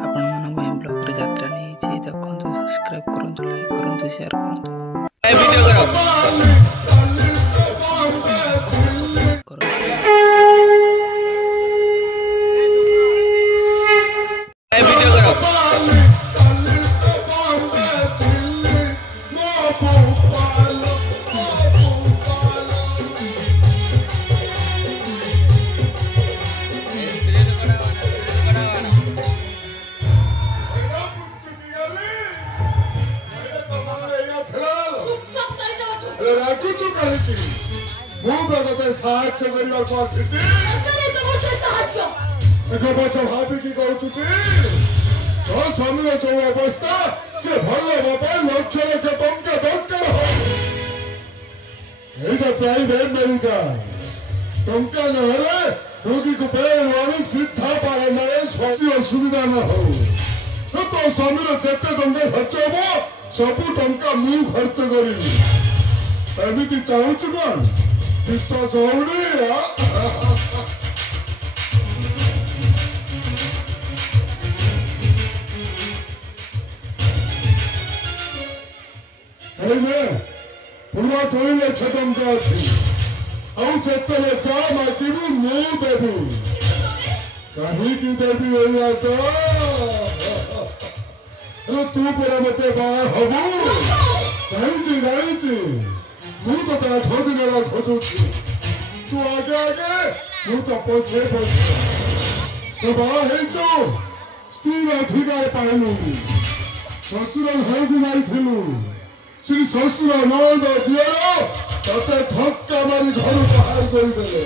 आपण मन Y blog रे यात्रा नहीं छी देखंतु सब्सक्राइब करंतु लाइक करंतु शेयर करंतु ए वीडियो करो ए वीडियो करो साहाय्य करने को आसिची एक बच्चा भाभी की कहूचुटी तो स्वामी रो जो अवस्था से भलो बाबा लक्ष लक्ष टंका दरकार हो एटा प्राइवेट मेडिकल टंका न हेले रोगी को पेरवानी सीधा पाए मारे स्वास्थ्य असुविधा न हो तो स्वामी रो जेते टंका खर्च हो सब टंका मु खर्च करी एमिति चाहूछु कोन विश्वास होनी पूरा 2 लाख टंका अच्छी आउ चेतले चा मागिबू मु देबू कहीं की देबी होया तो तू पूरा मते बाहर हबू जाईची मु तो ता 6 दिन ला खोजुची तू आगे आगे मु तो पछे पछे तो बाहर है जो स्त्री अधिकार पाइनु ससुर घर को जाइथिलु श्री ससुर नंद दियो तते धक्का मारी घर बाहर कर देले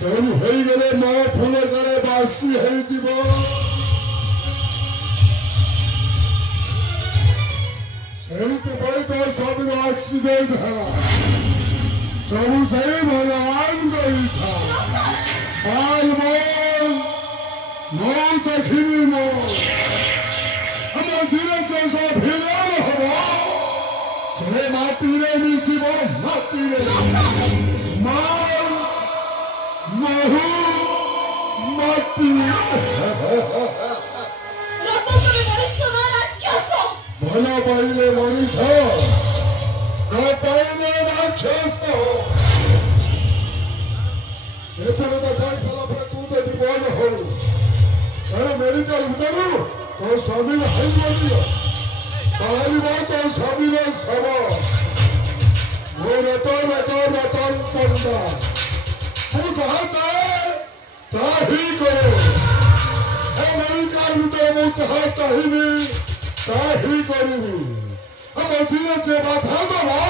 तेनु हेई गेले मा फूल गले बासी हेई जीवो सेते पड़े तो स्वामी रो एक्सीडेंट है सब सही भगवान को इच्छा बाल बोल मो चखिनी मो हम धीरे जैसा भिलाल हो से माटी रे मिसिबो माटी रे माल महू माटी भला पाइले मनीष न पाइले राक्षस एपरे तो जाई साला पर तू तो दीवान हो अरे मेडिकल उतरू तो स्वामी ने हल कर दिया बाहरी बात तो स्वामी ने सब वो रतन पंडा तू जहाँ चाहे ही करो मेडिकल उतरू मु जहाँ चाहिए ताही करिबी हम जीवन से बाधा दबा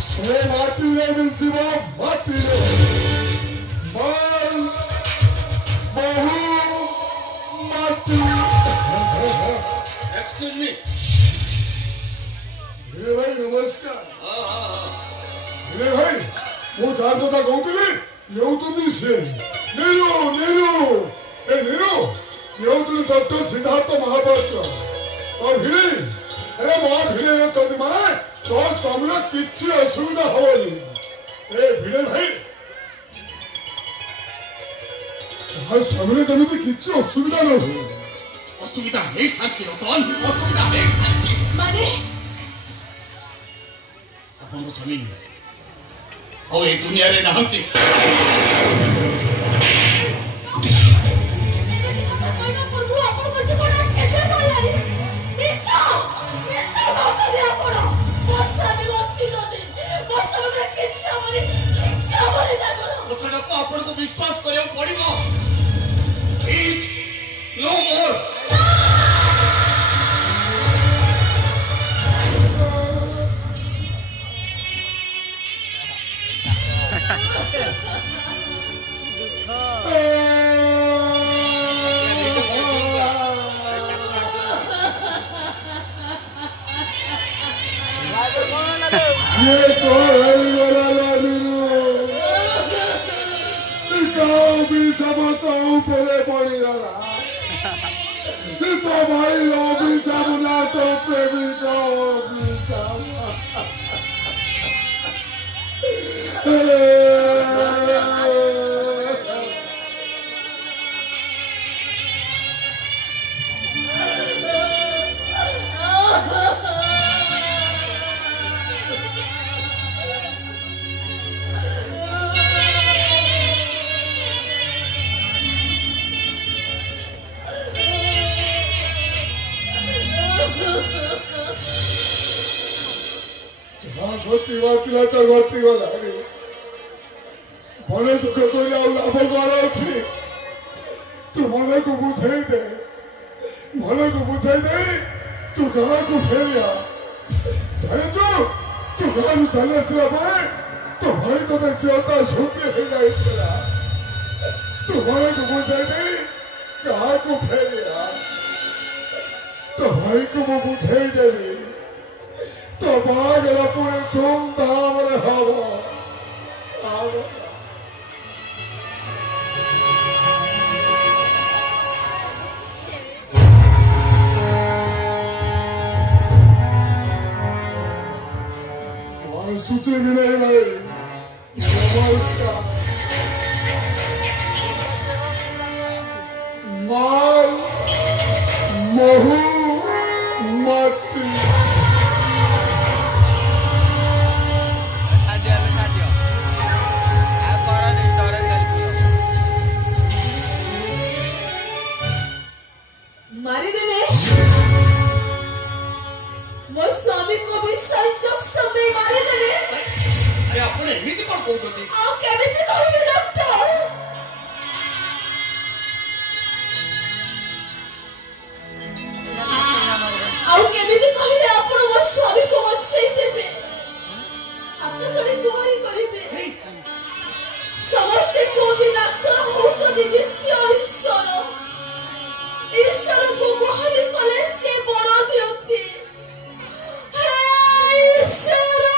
से माटी रे मिसिबो माटी रे माल बहु माटी एक्सक्यूज मी ये भाई नमस्कार ये भाई वो चार কথা কওতিলি येउतुनी से नीरू ए नीरू येउतुनी डॉक्टर सिद्धार्थ महापात्र और भिड़े अरे मां भिड़े चंदी मारे तो स्वामी किछि असुविधा होनी ए भिड़े भाई हर स्वामी जमिति किछि असुविधा न हो असुविधा हे साथी रतन असुविधा हे माने अपन स्वामी ओ ए दुनिया रे नहंती अपन को विश्वास करियो पड़िबो प्लीज नो मोर ये तो भी सब तो ऊपर पड़ी गला तो भाई भी सब ना तो प्रेमी का भी सब ଘଟିବା ଥିଲା ତ ଘଟିଗଲାଣି ମନେ ଦୁଃଖ କରି ଆଉ ଲାଭ କଣ ଅଛି ତୁ ମନକୁ ବୁଝେଇ ଦେ ତୁ ଗାଁକୁ ଫେରିଆ ଜାଣିଛୁ ତୁ ଗାଁରୁ ଚାଲି ଆସିଲା ପରେ ତୋ ଭାଇ ତୋତେ ଝିଅତା ସୁଖୀ ହେଇଯାଇଥିଲା ତୁ ମନକୁ ବୁଝେଇ ଦେଇ ଗାଁକୁ ଫେରିଆ ତୋ ଭାଇକୁ ମୁଁ ବୁଝେଇ ଦେବି तो बाघर पूरे धूमधाम रहो सूची भी नहीं भाई नमस्कार माल महू मती मारिदेले मो स्वामी को भी संजोग समय मारिदेले अरे आपने एमिति कोन कहउछथि आ केमिति कहबे डॉक्टर आ केमिति कहले आपण मो स्वामी को बचाई देबे आपन सरे गुहारी करिबे समस्त को भी डॉक्टर औषधि नित्य ईश्वर को गुहारी कले से बड़ व्यक्ति हे ईश्वर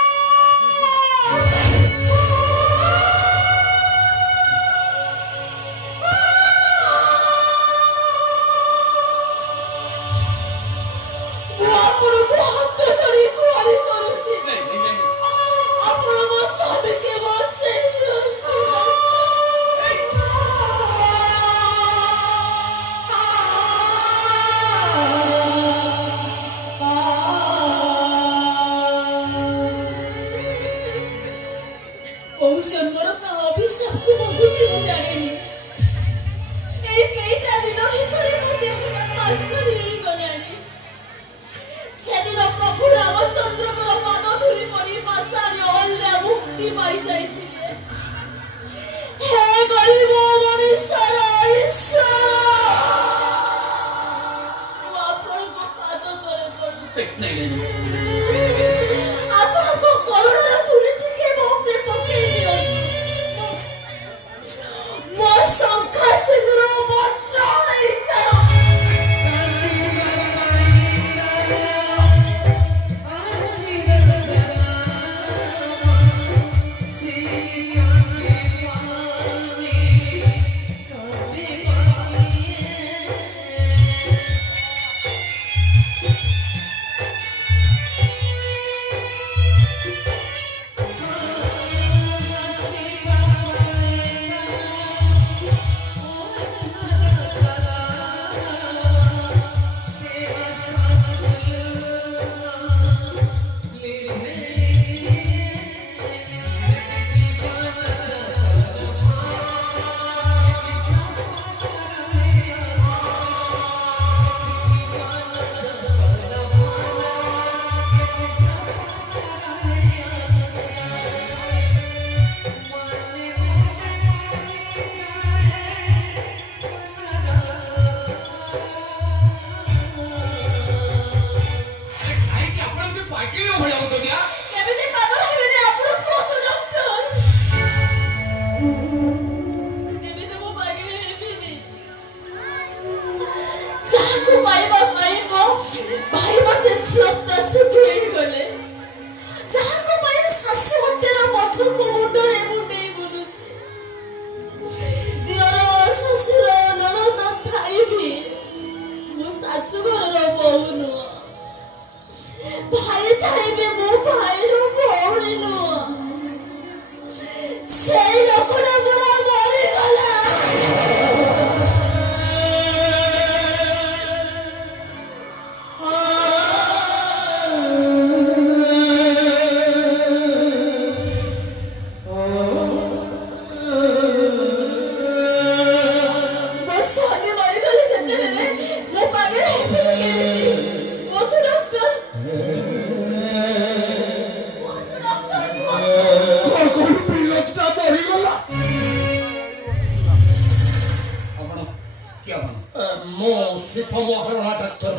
क्या बना मो शिव महाराणा डॉक्टर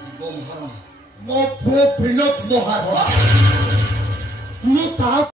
शिव महाराणा मो पुओ विनोद महाराणा मु ता